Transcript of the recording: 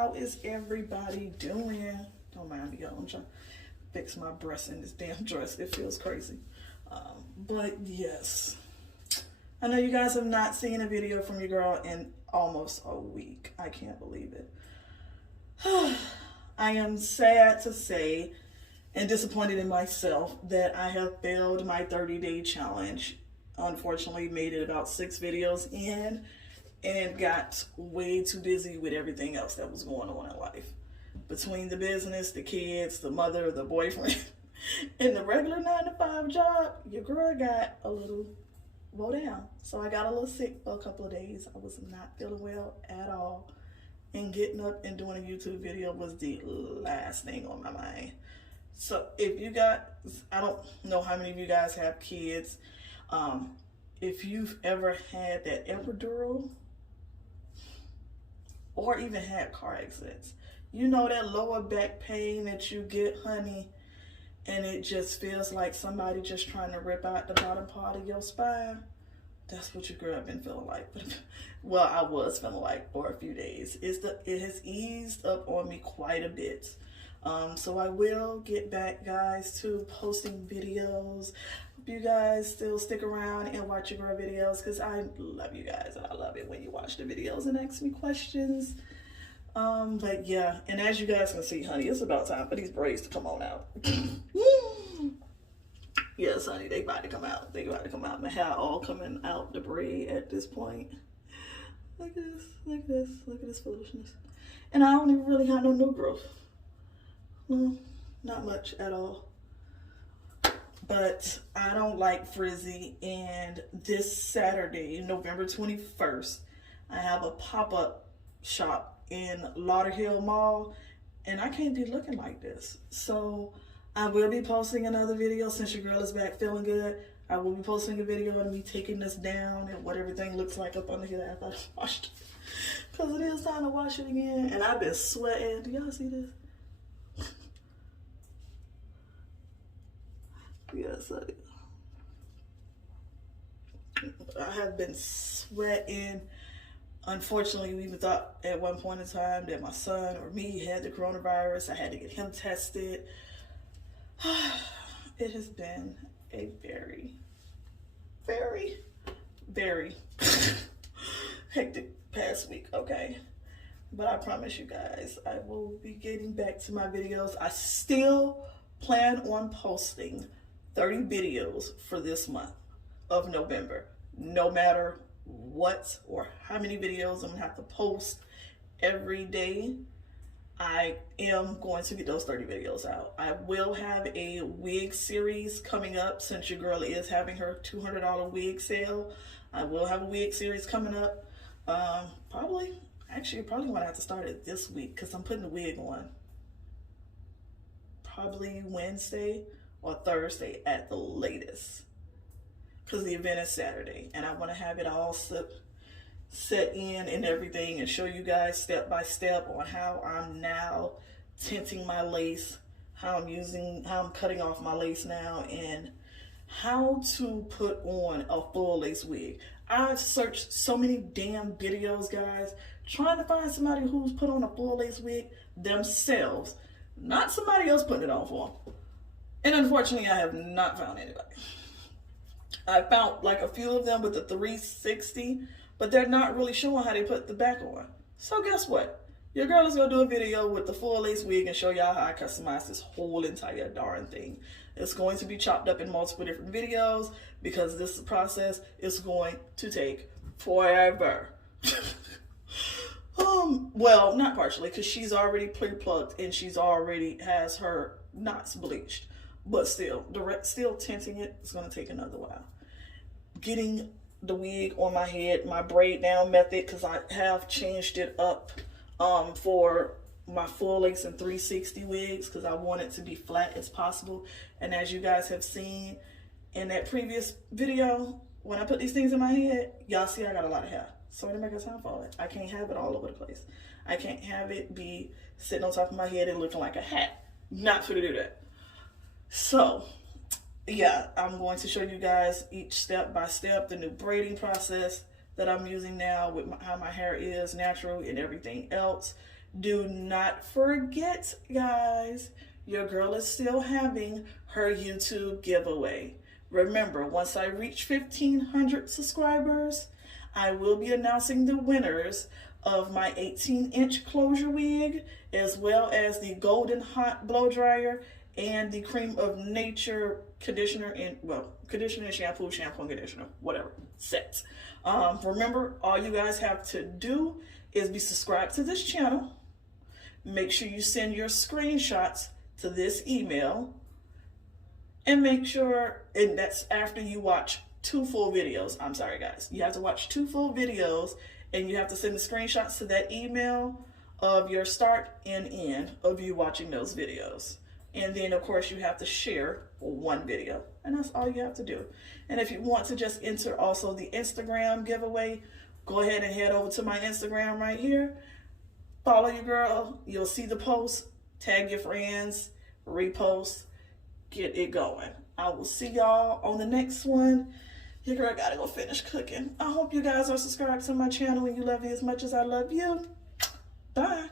How is everybody doing? Don't mind me, y'all. I'm trying to fix my breasts in this damn dress. It feels crazy. But yes, I know you guys have not seen a video from your girl in almost a week. I can't believe it. I am sad to say and disappointed in myself that I have failed my 30-day challenge. Unfortunately, made it about 6 videos in and got way too busy with everything else that was going on in life. Between the business, the kids, the mother, the boyfriend, and the regular 9-to-5 job, your girl got a little low down. So I got a little sick for a couple of days. I was not feeling well at all. And getting up and doing a YouTube video was the last thing on my mind. So if you got, I don't know how many of you guys have kids. If you've ever had that epidural or even had car accidents, you know that lower back pain that you get, honey, and it just feels like somebody just trying to rip out the bottom part of your spine. That's what your girl been feeling like. Well, I was feeling like for a few days. It has eased up on me quite a bit. So I will get back, guys, to posting videos. Hope you guys still stick around and watch your girl videos, because I love you guys and I love it when you watch the videos and ask me questions. But yeah, and as you guys can see, honey, it's about time for these braids to come on out. Yes, honey, they about to come out. They about to come out. My hair all coming out the braid at this point. Look at this, look at this, look at this foolishness. And I don't even really have no new growth. No, not much at all. But I don't like frizzy. And this Saturday, November 21st, I have a pop-up shop in Lauderhill Mall. And I can't be looking like this. So I will be posting another video since your girl is back feeling good. I will be posting a video of me taking this down and what everything looks like up under here after I washed it. Because it is time to wash it again. And I've been sweating. Do y'all see this? Yes, I have been sweating. Unfortunately, we even thought at one point in time that my son or me had the coronavirus. I had to get him tested. It has been a very, very, very hectic past week, okay? But I promise you guys, I will be getting back to my videos. I still plan on posting 30 videos for this month of November. No matter what or how many videos I'm gonna have to post every day, I am going to get those 30 videos out. I will have a wig series coming up since your girl is having her $200 wig sale. I will have a wig series coming up. Probably want to have to start it this week because I'm putting the wig on probably Wednesday or Thursday at the latest, because the event is Saturday and I want to have it all set in and everything and show you guys step by step on how I'm now tinting my lace, how I'm cutting off my lace now, and how to put on a full lace wig. I've searched so many damn videos, guys, trying to find somebody who's put on a full lace wig themselves, not somebody else putting it on for them. And unfortunately, I have not found anybody. I found like a few of them with the 360, but they're not really showing how they put the back on. So guess what? Your girl is going to do a video with the full lace wig and show y'all how I customize this whole entire darn thing. It's going to be chopped up in multiple different videos because this process is going to take forever. Well, not partially, because she's already pre-plucked and she's already has her knots bleached. But still tinting it is going to take another while. Getting the wig on my head, my braid down method, because I have changed it up for my full lace and 360 wigs because I want it to be flat as possible. And as you guys have seen in that previous video, when I put these things in my head, y'all see I got a lot of hair. So I didn't make a time for it. I can't have it all over the place. I can't have it be sitting on top of my head and looking like a hat. Not for to do that. So yeah, I'm going to show you guys each step by step the new braiding process that I'm using now with how my hair is natural and everything else. Do not forget, guys, your girl is still having her YouTube giveaway. Remember, once I reach 1,500 subscribers, I will be announcing the winners of my 18-inch closure wig, as well as the golden hot blow dryer and the cream of nature conditioner and, well, conditioner and shampoo and conditioner, whatever, set. Remember, all you guys have to do is be subscribed to this channel. Make sure you send your screenshots to this email, and make sure, and that's after you watch 2 full videos. I'm sorry, guys. You have to watch 2 full videos, and you have to send the screenshots to that email of your start and end of you watching those videos. And then, of course, you have to share 1 video, and that's all you have to do. And if you want to just enter also the Instagram giveaway, go ahead and head over to my Instagram right here. Follow your girl. You'll see the post. Tag your friends. Repost. Get it going. I will see y'all on the next one. Your girl gotta go finish cooking. I hope you guys are subscribed to my channel and you love me as much as I love you. Bye.